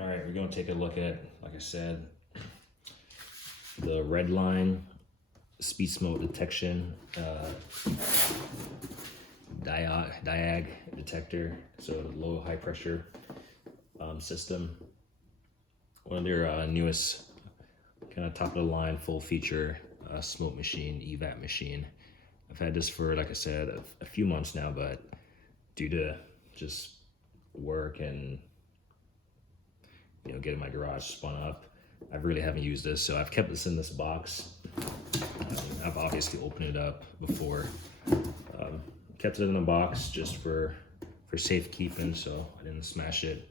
All right, we're gonna take a look at, like I said, the Redline speed smoke detection diag detector. So low high pressure system. One of their newest kind of top of the line full feature smoke machine, EVAP machine. I've had this for, like I said, a few months now, but due to just work and getting my garage spun up, I really haven't used this. So I've kept this in this box. I've obviously opened it up before. Kept it in the box just for safekeeping, so I didn't smash it.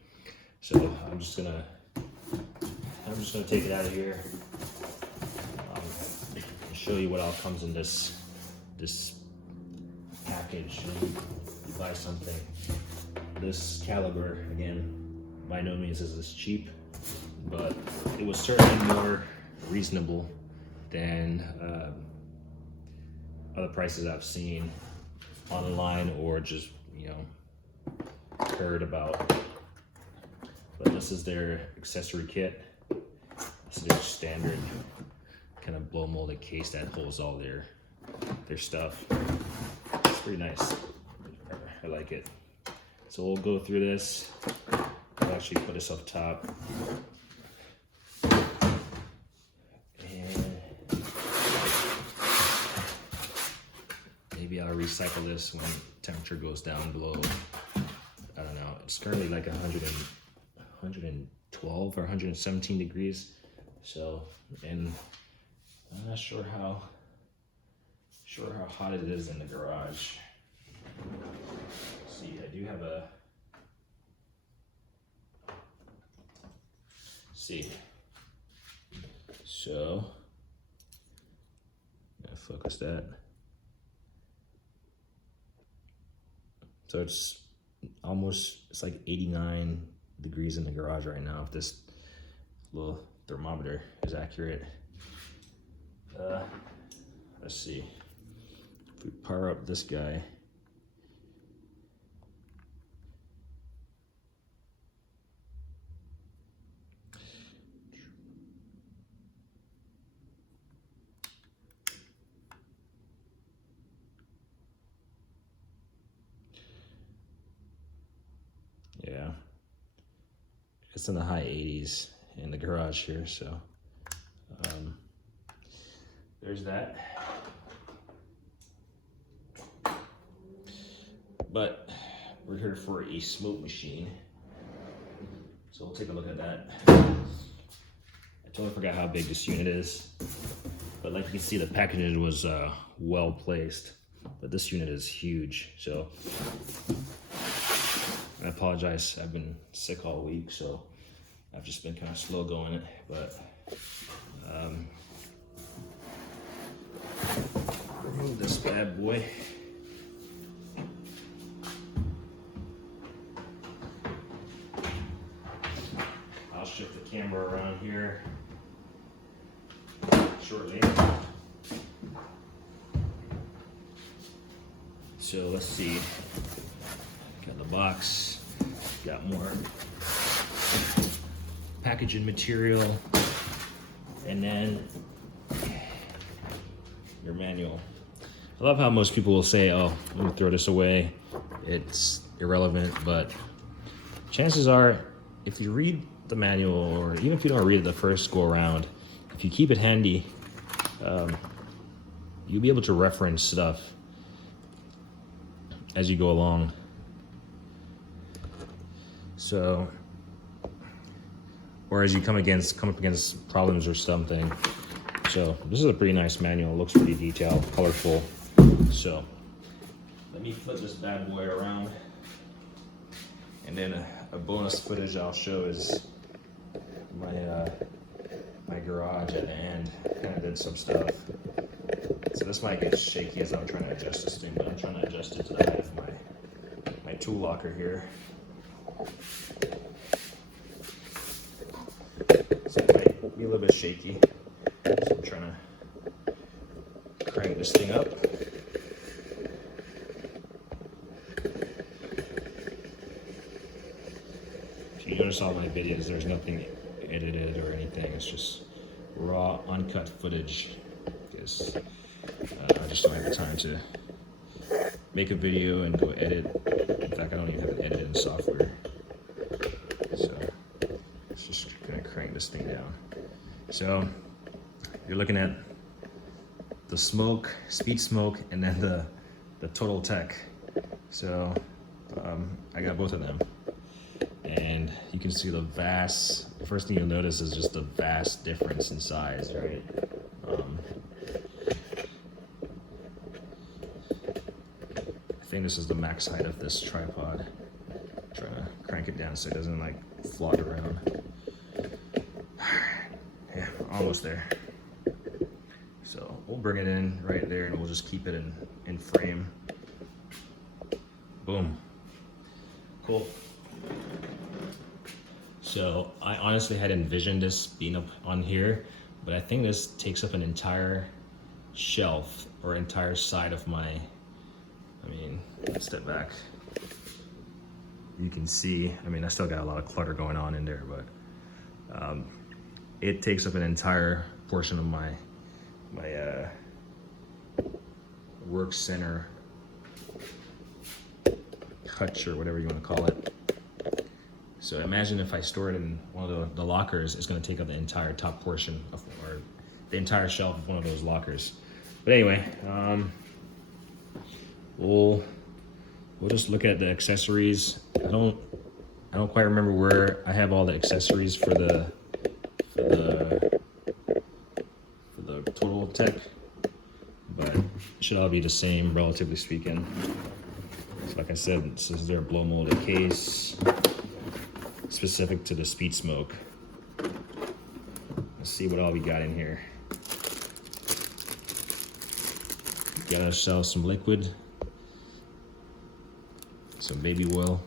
So I'm just gonna take it out of here. And show you what all comes in this package when you buy something this caliber. Again, by no means is this cheap, but it was certainly more reasonable than other prices I've seen online or just heard about. But this is their accessory kit. This is their standard kind of blow molded case that holds all their stuff. It's pretty nice. I like it. So we'll go through this. I'll actually put this up top. And maybe I'll recycle this when temperature goes down below, I don't know, it's currently like 112 or 117 degrees. So, and I'm not sure how hot it is in the garage. Let's see, I do have a, so focus that. So it's like 89 degrees in the garage right now, if this little thermometer is accurate. Let's see, if we power up this guy, yeah, it's in the high 80s in the garage here, so there's that. But we're here for a smoke machine, so we'll take a look at that. I totally forgot how big this unit is, but like you can see, the packaging was well placed, but this unit is huge. So I apologize, I've been sick all week, so I've just been kind of slow going it, but remove this bad boy. I'll shift the camera around here shortly. So let's see, got the box, got more packaging material, and then your manual. I love how most people will say, oh, let me throw this away, it's irrelevant, but chances are, if you read the manual, or even if you don't read it the first go around, if you keep it handy, you'll be able to reference stuff as you go along. So, or as you come up against problems or something. So this is a pretty nice manual. It looks pretty detailed, colorful. So let me flip this bad boy around, and then a bonus footage I'll show is my garage at the end. Kind of did some stuff. So this might get shaky as I'm trying to adjust this thing, but I'm trying to adjust it to the height of my tool locker here. So it might be a little bit shaky. So I'm trying to crank this thing up. So you notice all my videos, there's nothing edited or anything. It's just raw, uncut footage. Because I just don't have the time to make a video and go edit. In fact, I don't even have an editing software. So let's just gonna crank this thing down. So you're looking at the smoke, speed smoke, and then the total tech. So I got both of them, and you can see the first thing you'll notice is just the vast difference in size, right? I think this is the max height of this tripod. I'm trying to crank it down so it doesn't like flop around. Yeah, almost there. So we'll bring it in right there, and we'll just keep it in frame. Boom. Cool. So I honestly had envisioned this being up on here, but I think this takes up an entire shelf or entire side of my, let's step back. You can see, I still got a lot of clutter going on in there, but it takes up an entire portion of my work center hutch, or whatever you want to call it. So imagine if I store it in one of the lockers, it's going to take up the entire top portion of, or the entire shelf of one of those lockers. But anyway, we'll just look at the accessories. I don't quite remember where I have all the accessories for the total tech, but it should all be the same, relatively speaking. So like I said, this is their blow molded case specific to the speed smoke. Let's see what all we got in here. Got ourselves some liquid, some baby oil,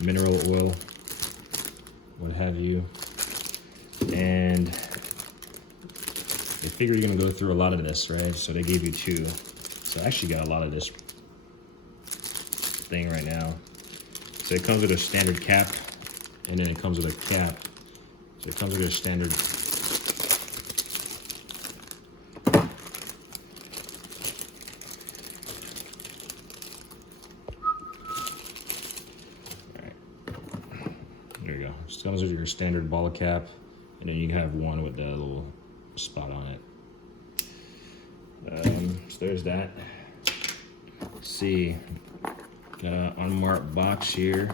mineral oil, what have you, and they figure you're gonna go through a lot of this, right? So they gave you 2. So I actually got a lot of this thing right now. So it comes with a standard cap, and then it comes with a cap. So it comes with a standard. All right, there you go. It comes with your standard bottle cap, and then you have one with that little spot on it. So there's that. Let's see. Got an unmarked box here.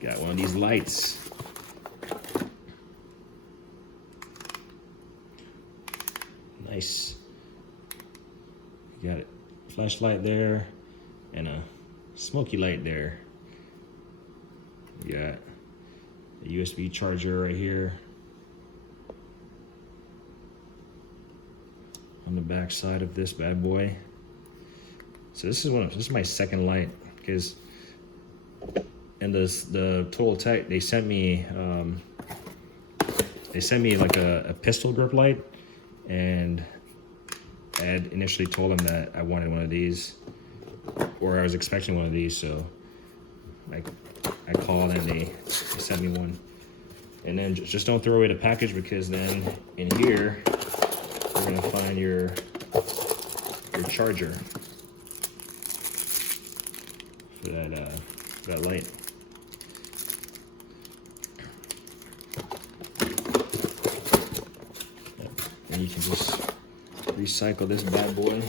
Got one of these lights. Nice. You got a flashlight there and a smoky light there. You got a USB charger right here. On the back side of this bad boy. So this is my second light, because in the Total Tech they sent me like a pistol grip light, and I had initially told them that I wanted one of these, or I was expecting one of these, so I called and they sent me one. And then just don't throw away the package, because then in here we're gonna find your charger for that light. And you can just recycle this bad boy.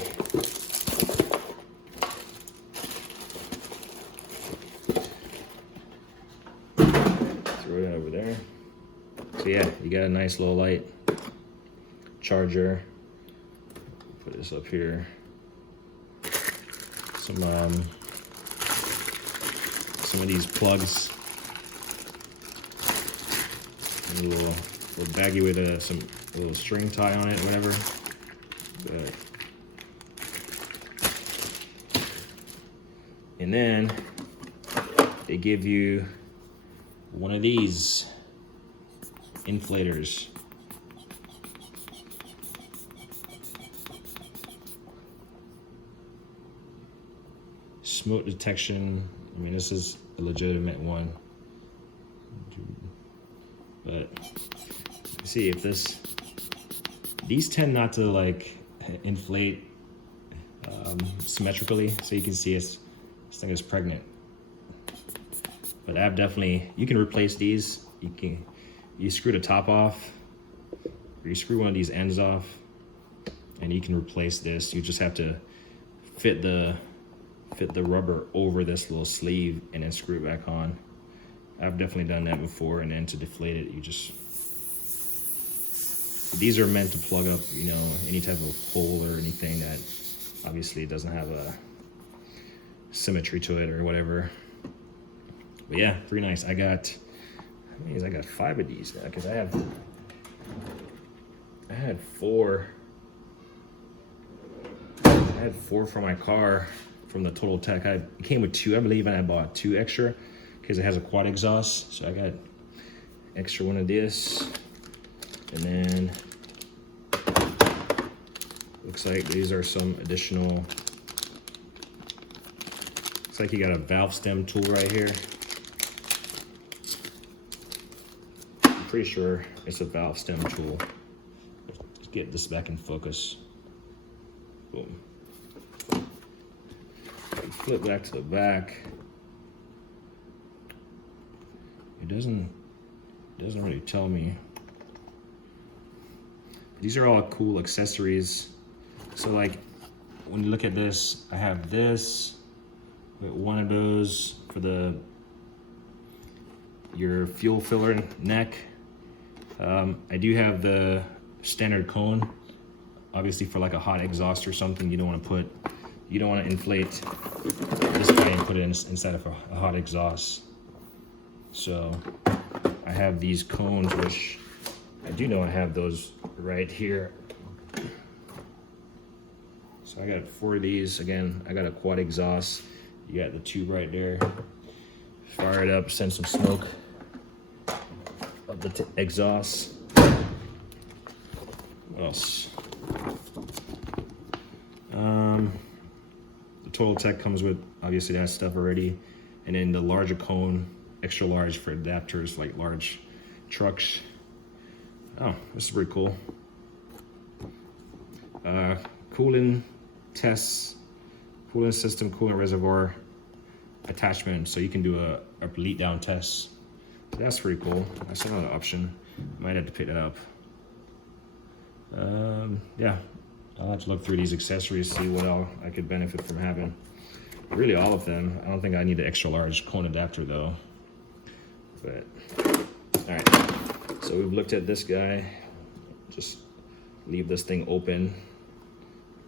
Throw it over there. So yeah, you got a nice little light. Charger. Put this up here. Some of these plugs. A little baggie with a little string tie on it, whatever. But, and then they give you one of these inflators. Smoke detection. I mean, this is a legitimate one. But see if these tend not to like inflate symmetrically, so you can see this thing is pregnant. But I've definitely, you can replace these. You screw the top off, or you screw one of these ends off, and you can replace this. You just have to fit the rubber over this little sleeve and then screw it back on. I've definitely done that before, and then to deflate it, you just, these are meant to plug up, you know, any type of hole or anything that obviously doesn't have a symmetry to it or whatever. But yeah, pretty nice. I got 5 of these now, because I had 4. I had 4 for my car from the Total Tech. It came with 2, I believe, and I bought 2 extra because it has a quad exhaust. So I got extra one of this, and then looks like these are some additional. Looks like you got a valve stem tool right here. I'm pretty sure it's a valve stem tool. Let's get this back in focus. Boom. Flip back to the back. It doesn't really tell me. These are all cool accessories. So like when you look at this, I have this, one of those for your fuel filler neck. I do have the standard cone, obviously for like a hot exhaust or something. You don't want to inflate this guy and put it inside of a hot exhaust. So I have these cones, which I do know I have those right here. So I got 4 of these. Again, I got a quad exhaust. You got the tube right there. Fire it up, send some smoke up the exhaust. What else? The Total Tech comes with obviously that stuff already, and then the larger cone, extra large for adapters like large trucks. Oh, this is pretty cool. Coolant tests, coolant system, coolant reservoir attachment, so you can do a bleed down test. So that's pretty cool. That's another option. Might have to pick that up. Yeah, I'll have to look through these accessories, see what all I could benefit from having. Really, all of them. I don't think I need the extra large cone adapter though. But all right, so we've looked at this guy. Just leave this thing open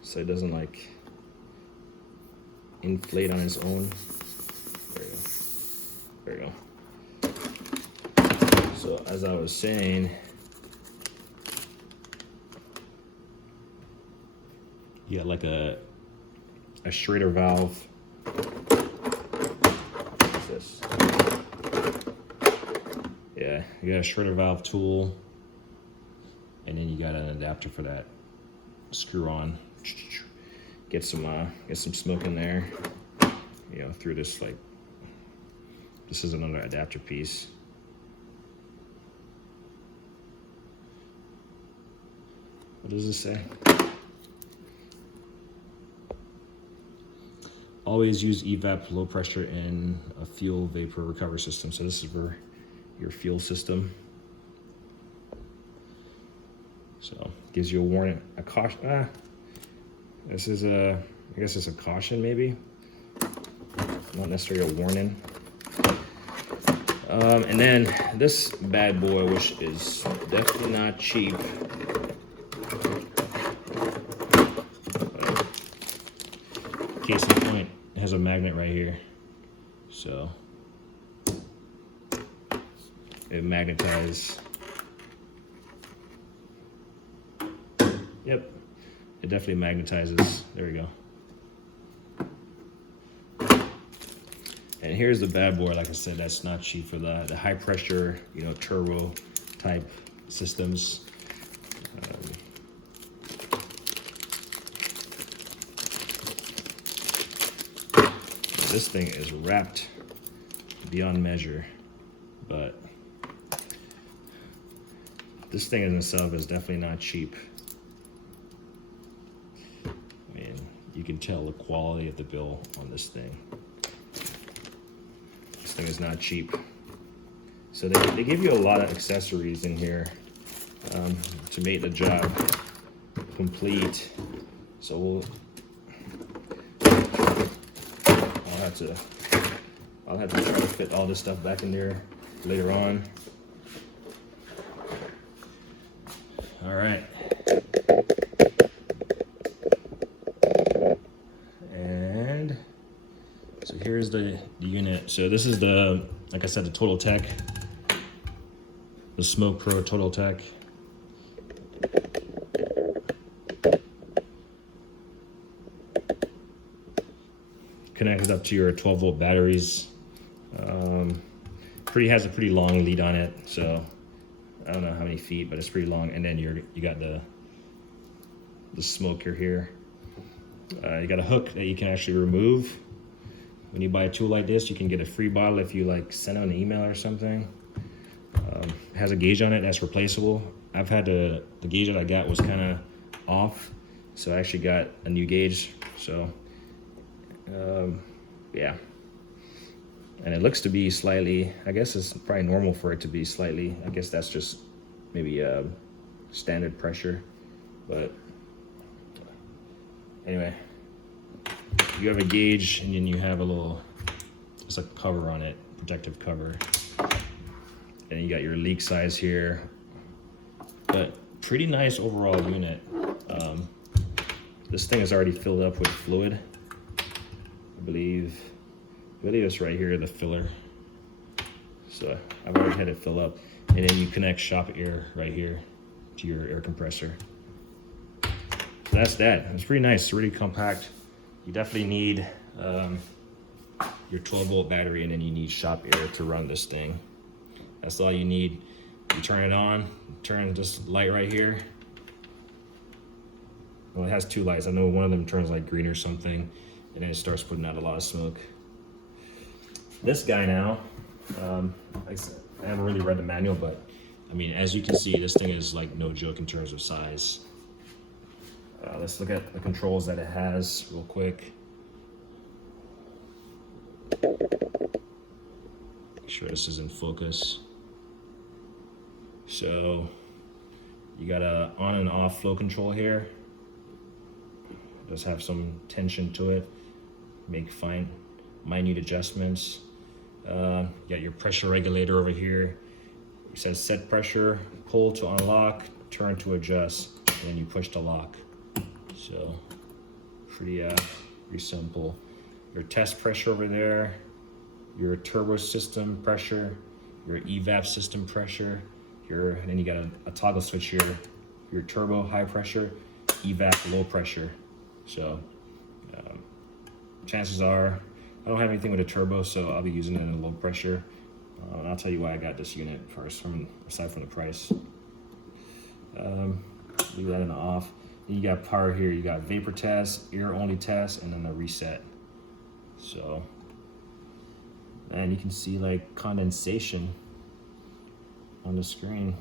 so it doesn't like inflate on its own. There you go. So as I was saying, you got like a Schrader valve. What's this? Yeah, you got a Schrader valve tool, and then you got an adapter for that. Screw on. Get some smoke in there. You know, through this, like, this is another adapter piece. What does this say? Always use evap low pressure in a fuel vapor recovery system. So this is for your fuel system. So gives you a warning, a caution. This is I guess it's a caution maybe. Not necessarily a warning. And then this bad boy, which is definitely not cheap. Case in point, it has a magnet right here. So it magnetizes. Yep, it definitely magnetizes. There we go. And here's the bad boy. Like I said, that's not cheap for the high pressure, you know, turbo type systems. this thing is wrapped beyond measure, but this thing in itself is definitely not cheap. I mean, you can tell the quality of the bill on this thing. This thing is not cheap. So they give you a lot of accessories in here to make the job complete. So I'll have to try to fit all this stuff back in there later on. All right. And so here's the unit. So this is the, like I said, the Total Tech, the Smoke Pro Total Tech. Connected up to your 12-volt batteries. Has a pretty long lead on it, so I don't know how many feet, but it's pretty long. And then you got the smoker here. You got a hook that you can actually remove. When you buy a tool like this, you can get a free bottle if you like send out an email or something. It has a gauge on it that's replaceable. I've had the gauge that I got was kind of off, so I actually got a new gauge. So yeah, and it looks to be slightly, I guess it's probably normal for it to be slightly, I guess that's just maybe standard pressure. But anyway, you have a gauge, and then you have a little, it's a cover on it, protective cover. And you got your leak size here, but pretty nice overall unit. This thing is already filled up with fluid. I believe it's right here, the filler. So I've already had it fill up. And then you connect shop air right here to your air compressor. So that's that. It's pretty nice, it's really compact. You definitely need your 12-volt battery, and then you need shop air to run this thing. That's all you need. You turn it on, turn this light right here. Well, it has two lights. I know one of them turns like green or something, and then it starts putting out a lot of smoke. This guy now, like I said, I haven't really read the manual, but I mean, as you can see, this thing is like no joke in terms of size. Let's look at the controls that it has real quick. Make sure this is in focus. So you got a on and off flow control here. It does have some tension to it. Make fine, minute adjustments. You got your pressure regulator over here. It says set pressure, pull to unlock, turn to adjust, and then you push to lock. So pretty simple. Your test pressure over there, your turbo system pressure, your evap system pressure, and then you got a toggle switch here, your turbo high pressure, evap low pressure. So chances are, I don't have anything with a turbo, so I'll be using it in a low pressure. And I'll tell you why I got this unit first, aside from the price. Leave that in the off. Then you got power here, you got vapor test, air only test, and then a reset. So, and you can see like condensation on the screen.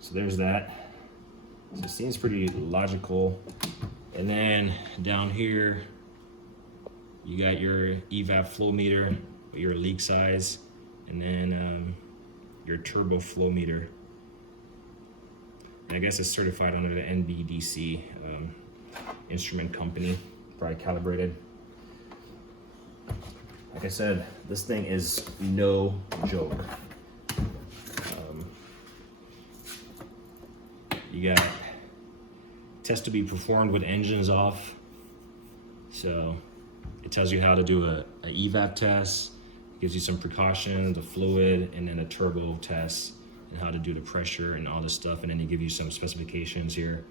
So there's that. So it seems pretty logical. And then down here, you got your evap flow meter, your leak size, and then your turbo flow meter. And I guess it's certified under the NBDC instrument company, probably calibrated. Like I said, this thing is no joke. You got test to be performed with engines off. So it tells you how to do a evap test. It gives you some precaution, the fluid, and then a turbo test, and how to do the pressure and all this stuff. And then they give you some specifications here.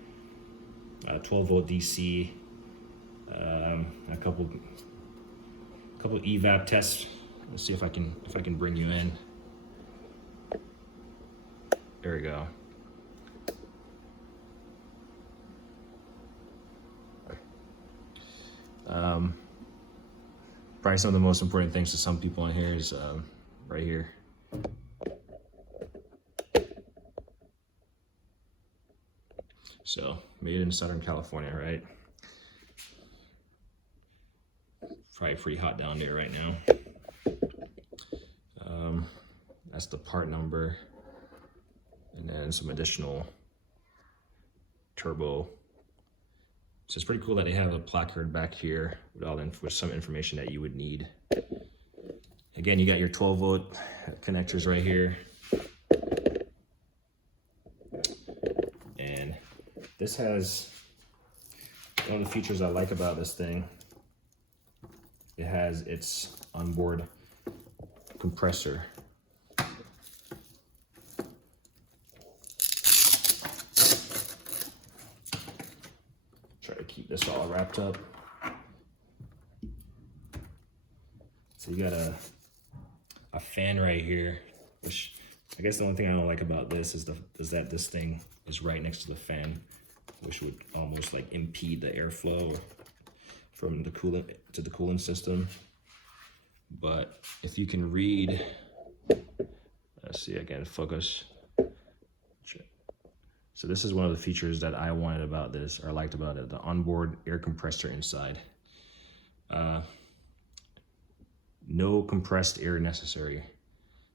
12-volt DC, a couple evap tests. Let's see if I can bring you in. There we go. Probably some of the most important things to some people in here is right here. So, made in Southern California, right? Probably pretty hot down there right now. That's the part number. And then some additional turbo. So it's pretty cool that they have a placard back here with some information that you would need. Again, you got your 12-volt connectors right here. And this has, one of the features I like about this thing, it has its onboard compressor. Try to keep this all wrapped up. So you got a fan right here, which I guess the only thing I don't like about this is that this thing is right next to the fan, which would almost like impede the airflow from the coolant to the cooling system. But if you can read, let's see, again, focus. So this is one of the features that I wanted about this, or liked about it, the onboard air compressor inside. No compressed air necessary.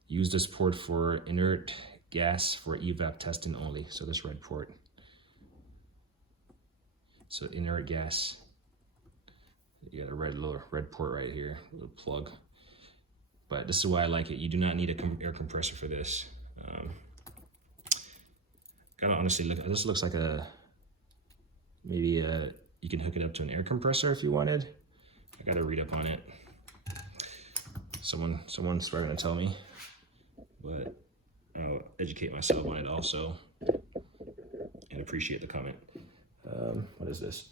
Use this port for inert gas for evap testing only. So this red port. So inert gas. You got a little red port right here, little plug. But this is why I like it. You do not need an air compressor for this. Gotta honestly look. This looks like maybe you can hook it up to an air compressor if you wanted. I gotta read up on it. Someone's probably gonna tell me, but I'll educate myself on it also and appreciate the comment. What is this?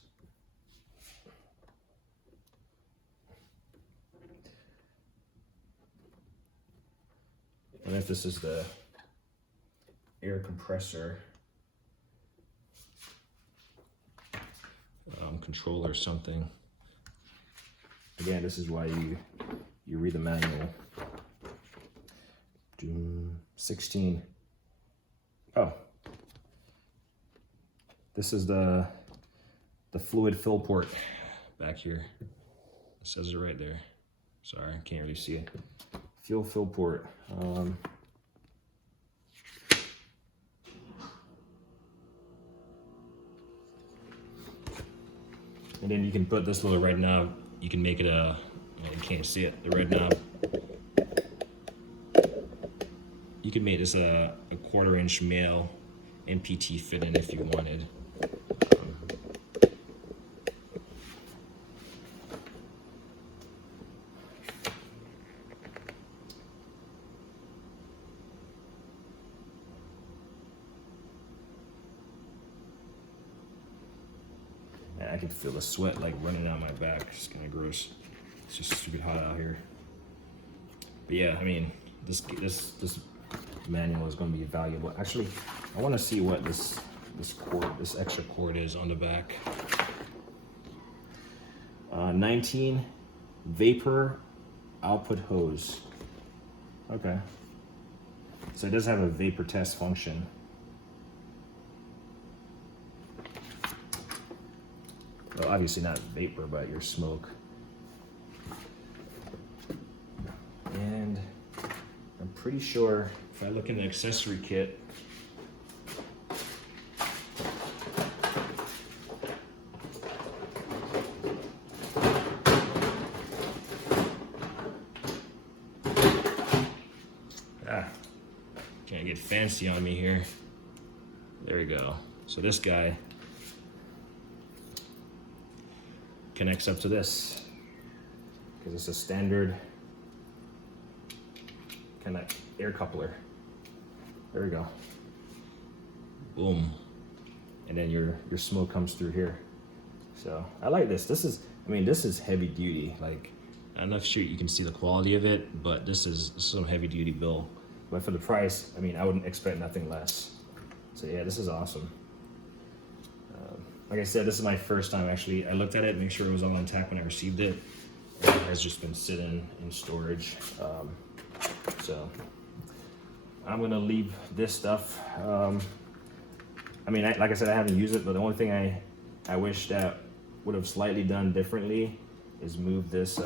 I wonder if this is the air compressor controller or something. Again, this is why you read the manual. 16. Oh, this is the fluid fill port back here. It says it right there. Sorry, I can't really see it. Fuel fill port. And then you can put this little red knob, you can make it well, you can't see it, the red knob. You can make this a 1/4-inch male MPT fit in if you wanted. Man, I can feel the sweat like running down my back. It's kind of gross. It's just stupid hot out here. But yeah, I mean, this manual is going to be valuable. Actually, I want to see what this extra cord is on the back. 19 vapor output hose. Okay. So it does have a vapor test function. Well, obviously not vapor, but your smoke. And I'm pretty sure if I look in the accessory kit, can't get fancy on me here. There we go. So this guy connects up to this because it's a standard kind of air coupler. There we go. Boom. And then your smoke comes through here. So I like this. This is heavy duty. Like, I'm not sure you can see the quality of it, but this is some heavy duty build. But for the price, I mean, I wouldn't expect nothing less. So yeah, this is awesome. like I said, this is my first time actually. I looked at it, make sure it was all intact when I received it. It has just been sitting in storage. So I'm gonna leave this stuff. I mean, like I said, I haven't used it, but the only thing I wish that would have slightly done differently is move this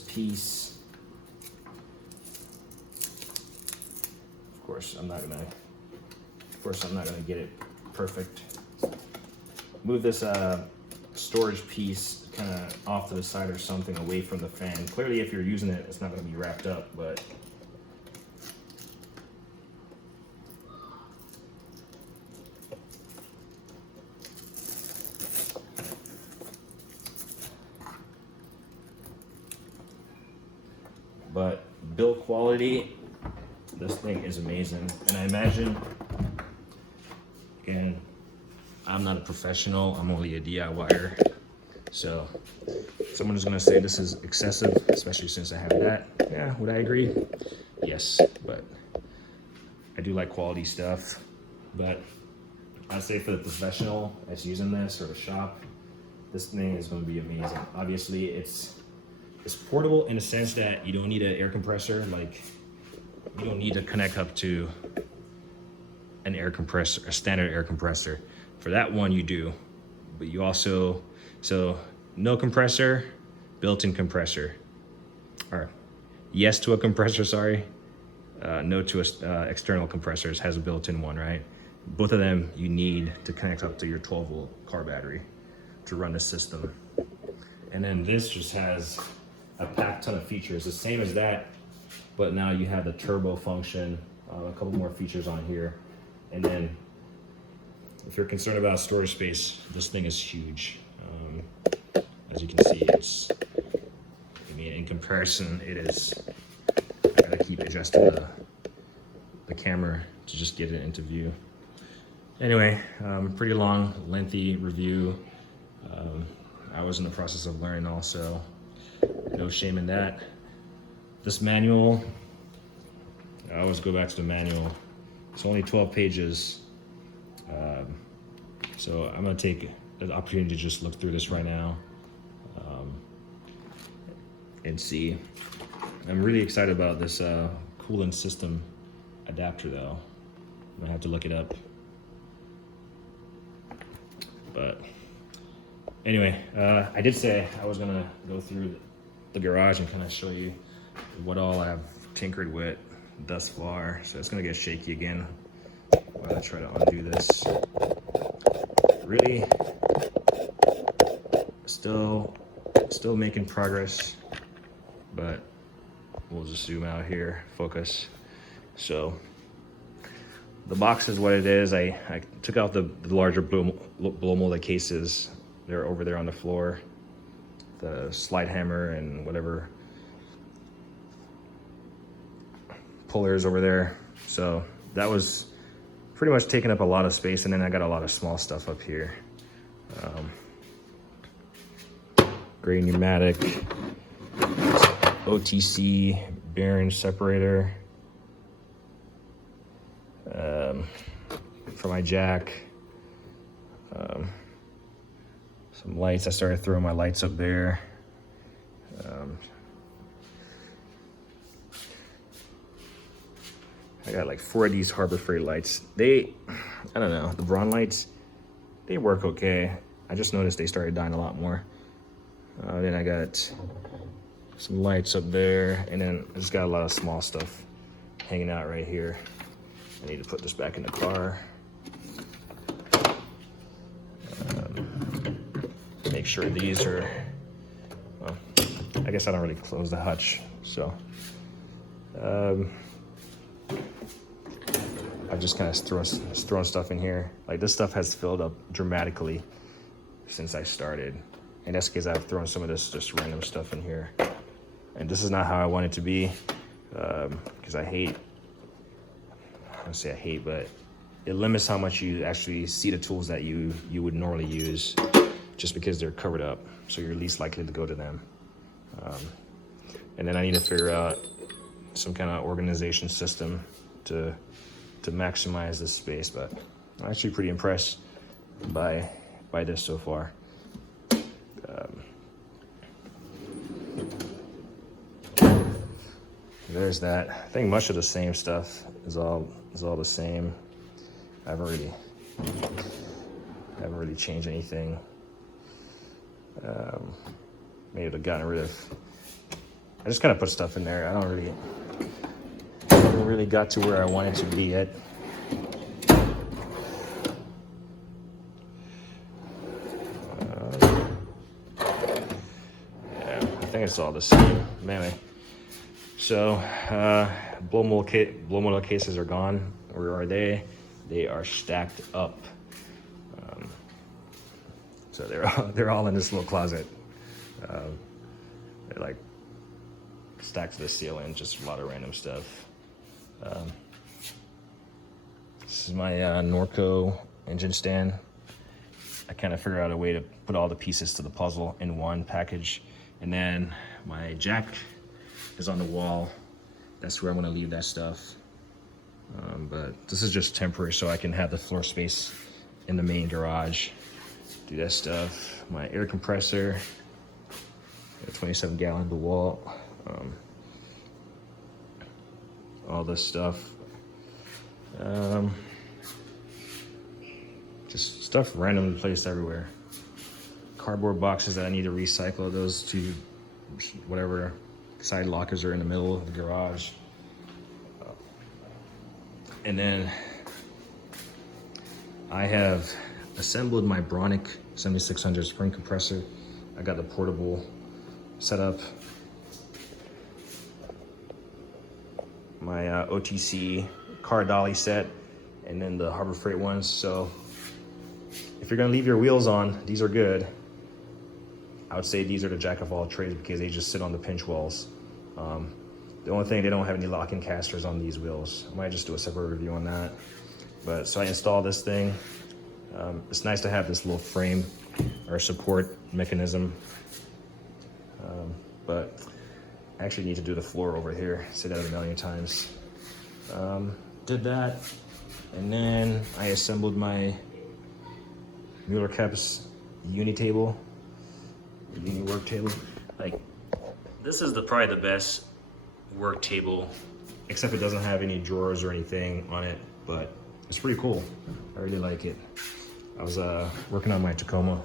piece. Of course, I'm not gonna get it perfect. Move this storage piece kind of off to the side or something, away from the fan. Clearly, if you're using it, it's not gonna be wrapped up, but build quality, this thing is amazing. And I imagine, again, I'm not a professional, I'm only a DIYer. So someone is gonna say this is excessive, especially since I have that. Yeah, would I agree? Yes, but I do like quality stuff. But I'd say for the professional that's using this, or the shop, this thing is gonna be amazing. Obviously, it's portable in the sense that you don't need an air compressor. Like, you don't need to connect up to an air compressor, a standard air compressor. For that one you do, but you also, so no compressor, built-in compressor. Or yes to a compressor, sorry. No to external compressors, has a built-in one, right? Both of them you need to connect up to your 12-volt car battery to run the system. And then this just has a packed ton of features, the same as that, but now you have the turbo function, a couple more features on here. And then if you're concerned about storage space, this thing is huge. As you can see, I mean, in comparison, it is, I gotta keep adjusting the camera to just get it into view. Anyway, pretty long, lengthy review. I was in the process of learning also. No shame in that. This manual, I always go back to the manual. It's only 12 pages. So I'm gonna take the opportunity to just look through this right now and see. I'm really excited about this coolant system adapter though. I'm gonna have to look it up. But anyway, I did say I was gonna go through the garage and kind of show you what all I've tinkered with thus far. So it's gonna get shaky again while I try to undo this. Really, still making progress, but we'll just zoom out here, focus. So the box is what it is. I took out the larger blow molded cases. They're over there on the floor. The slide hammer and whatever pullers over there. So that was pretty much taking up a lot of space, and then I got a lot of small stuff up here. Gray pneumatic, OTC bearing separator for my jack. Some lights, I started throwing my lights up there. I got like 4 of these Harbor Freight lights. I don't know, the Braun lights, they work okay. I just noticed they started dying a lot more. Then I got some lights up there, and then I just got a lot of small stuff hanging out right here. I need to put this back in the car. Make sure these are, well, I guess I don't really close the hutch, so. I've just kind of thrown stuff in here. Like, this stuff has filled up dramatically since I started. And that's because I've thrown some of this just random stuff in here. And this is not how I want it to be, because I don't say I hate, but it limits how much you actually see the tools that you would normally use, just because they're covered up, so you're least likely to go to them. And then I need to figure out some kind of organization system to maximize this space, but I'm actually pretty impressed by this so far. There's that. I think much of the same stuff is all the same. I haven't really changed anything. Maybe I've gotten rid of. I just kind of put stuff in there. I don't really got to where I wanted to be yet. Yeah, I think it's all the same. Anyway, so blow molded cases are gone. Where are they? They are stacked up. So they're all in this little closet. They're like stacked to the ceiling, just a lot of random stuff. This is my Norco engine stand. I kind of figured out a way to put all the pieces to the puzzle in one package. And then my jack is on the wall. That's where I'm gonna leave that stuff. But this is just temporary so I can have the floor space in the main garage. Do that stuff. My air compressor, a 27-gallon DeWalt. All this stuff. Just stuff randomly placed everywhere. Cardboard boxes that I need to recycle, those to whatever side lockers are in the middle of the garage. And then I have assembled my Bronic 7600 spring compressor. I got the portable setup. My OTC car dolly set, and then the Harbor Freight ones. So if you're gonna leave your wheels on, these are good. I would say these are the jack of all trades because they just sit on the pinch wells. The only thing, they don't have any locking casters on these wheels. I might just do a separate review on that. But so I installed this thing. It's nice to have this little frame or support mechanism. But I actually need to do the floor over here. Said that a million times. Did that, and then I assembled my Mueller Caps uni table, uni work table. Like, this is probably the best work table, except it doesn't have any drawers or anything on it, but it's pretty cool. I really like it. I was working on my Tacoma.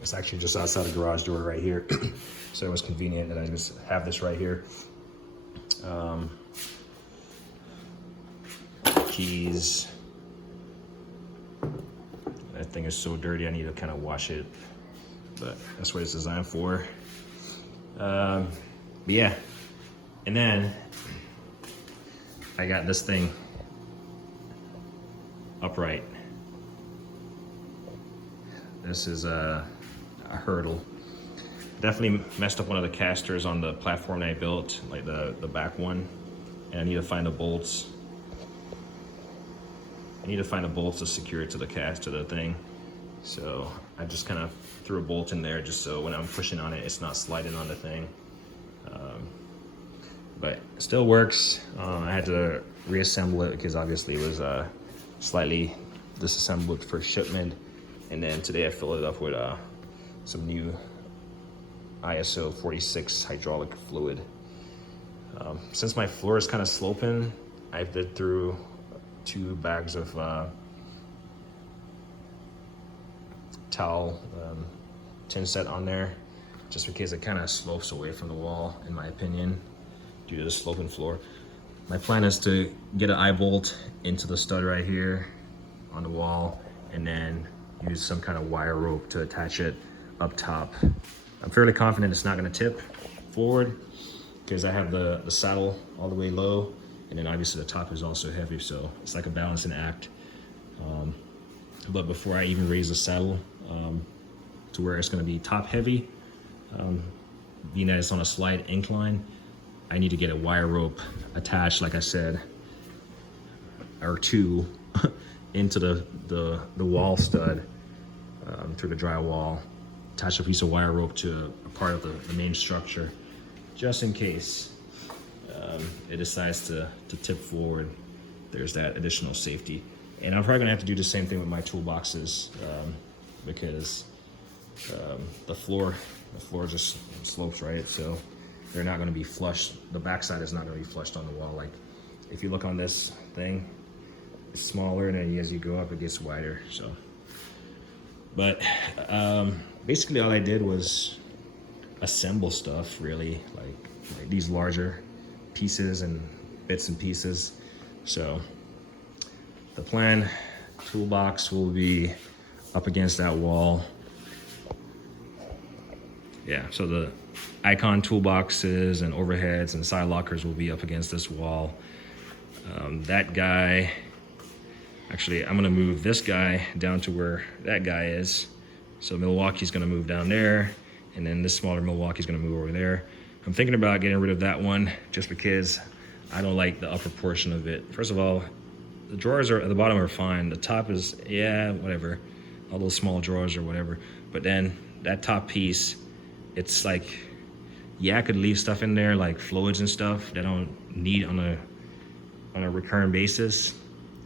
It's actually just outside the garage door right here. So it was convenient that I just have this right here. Keys. That thing is so dirty, I need to kind of wash it, but that's what it's designed for. But yeah, and then I got this thing upright. This is a hurdle. Definitely messed up one of the casters on the platform that I built, like the back one, and I need to find the bolts. I need to find the bolts to secure it to the thing. So I just kind of threw a bolt in there just so when I'm pushing on it, it's not sliding on the thing. But it still works. I had to reassemble it because obviously it was slightly disassembled for shipment. And then today I filled it up with some new ISO 46 hydraulic fluid. Since my floor is kind of sloping, I did through 2 bags of towel tin set on there, just because it kind of slopes away from the wall, in my opinion, due to the sloping floor. My plan is to get an eye bolt into the stud right here on the wall, and then use some kind of wire rope to attach it up top. I'm fairly confident it's not going to tip forward because I have the saddle all the way low, and then obviously the top is also heavy, so it's like a balancing act. But before I even raise the saddle to where it's going to be top heavy, being that it's on a slight incline, I need to get a wire rope attached, like I said, or 2 into the wall stud through the drywall. Attach a piece of wire rope to a part of the main structure, just in case it decides to tip forward. There's that additional safety. And I'm probably gonna have to do the same thing with my toolboxes because the floor just slopes, right? So they're not gonna be flush. The backside is not gonna be flushed on the wall. Like if you look on this thing, it's smaller, and then as you go up, it gets wider. So, but basically all I did was assemble stuff, really, like these larger pieces and bits and pieces. So the plan, toolbox will be up against that wall. Yeah, so the icon toolboxes and overheads and side lockers will be up against this wall. That guy, actually, I'm gonna move this guy down to where that guy is. So Milwaukee's gonna move down there, and then this smaller Milwaukee's gonna move over there. I'm thinking about getting rid of that one just because I don't like the upper portion of it. First of all, the drawers at the bottom are fine. The top is, yeah, whatever. All those small drawers or whatever. But then that top piece, it's like, yeah, I could leave stuff in there like fluids and stuff that I don't need on a recurring basis,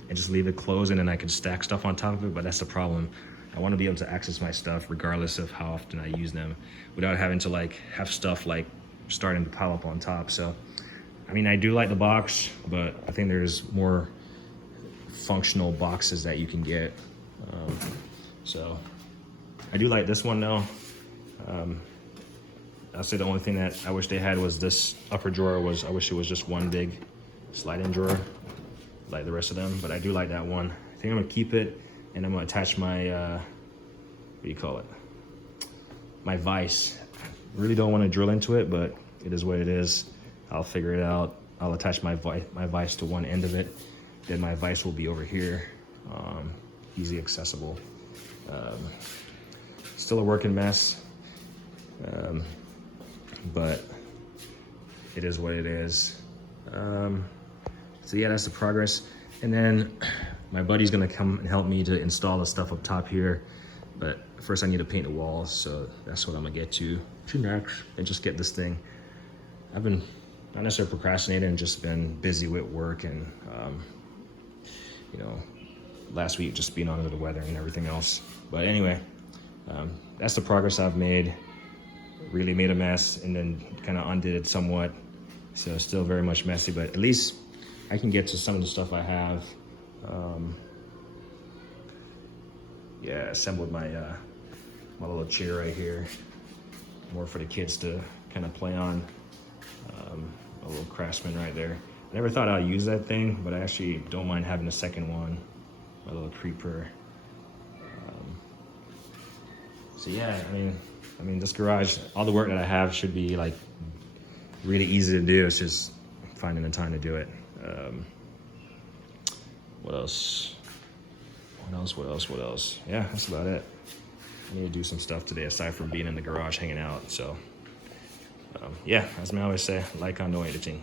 and just leave it closed, and then I could stack stuff on top of it. But that's the problem. I want to be able to access my stuff regardless of how often I use them, without having to like have stuff like starting to pile up on top. So, I mean, I do like the box, but I think there's more functional boxes that you can get. So I do like this one though. I'll say the only thing that I wish they had was this upper drawer I wish it was just one big slide-in drawer like the rest of them, but I do like that one. I think I'm gonna keep it, and I'm gonna attach my, what do you call it? My vise. Really don't wanna drill into it, but it is what it is. I'll figure it out. I'll attach my vise to one end of it. Then my vise will be over here, easy accessible. Still a working mess, but it is what it is. So yeah, that's the progress. And then my buddy's gonna come and help me to install the stuff up top here. But first I need to paint the walls, so that's what I'm gonna get to next, and just get this thing. I've been not necessarily procrastinating, just been busy with work, and you know, last week just being under the weather and everything else. But anyway, that's the progress I've made. Really made a mess, and then kind of undid it somewhat. So still very much messy, but at least I can get to some of the stuff I have. Yeah, assembled my my little chair right here, more for the kids to kind of play on. A little Craftsman right there. I never thought I'd use that thing, but I actually don't mind having a second one. My little creeper. So yeah, I mean, this garage, all the work that I have should be like really easy to do. It's just finding the time to do it. What else? What else? Yeah, that's about it. I need to do some stuff today aside from being in the garage hanging out. So yeah, as I always say, like on no editing.